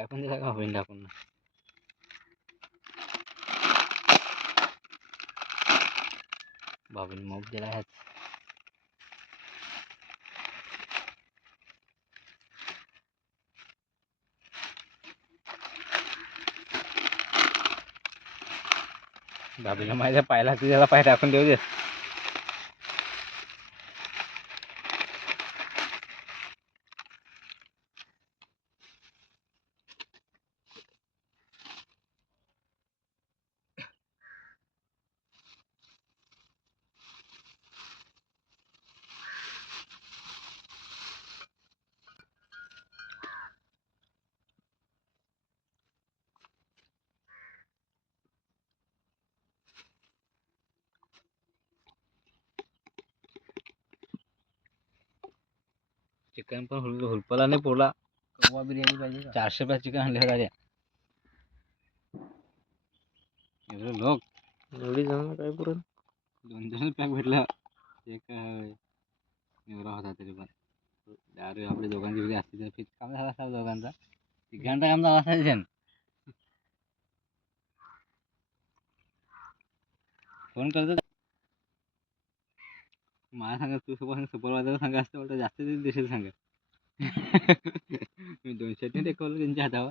पाय पण दिला का होईन टाकून बाबून मोब दिला ह्याच बाबूला माझ्या पायला त्याला पाय टाकून देऊ दे चिकन पण हुलपला नाही पोला कव्वा बिर्याणी पाहिजे 400 रुपये चिकन आणले राजा एवढे लोक एवढी जाऊन काय पुरण 200 पॅक भेटला एक एवढा होता तरी पण दारू आपल्या दोघांची वेगळी असते तर फिट काम झाला असता दोघांचा तिघांचा काम झाला असता फोन करतो मला सांगा तू सोबत सुपरवायझर सांगा असतं जास्त देशील सांगा मी 200 टेकवलं त्यांच्या हातावर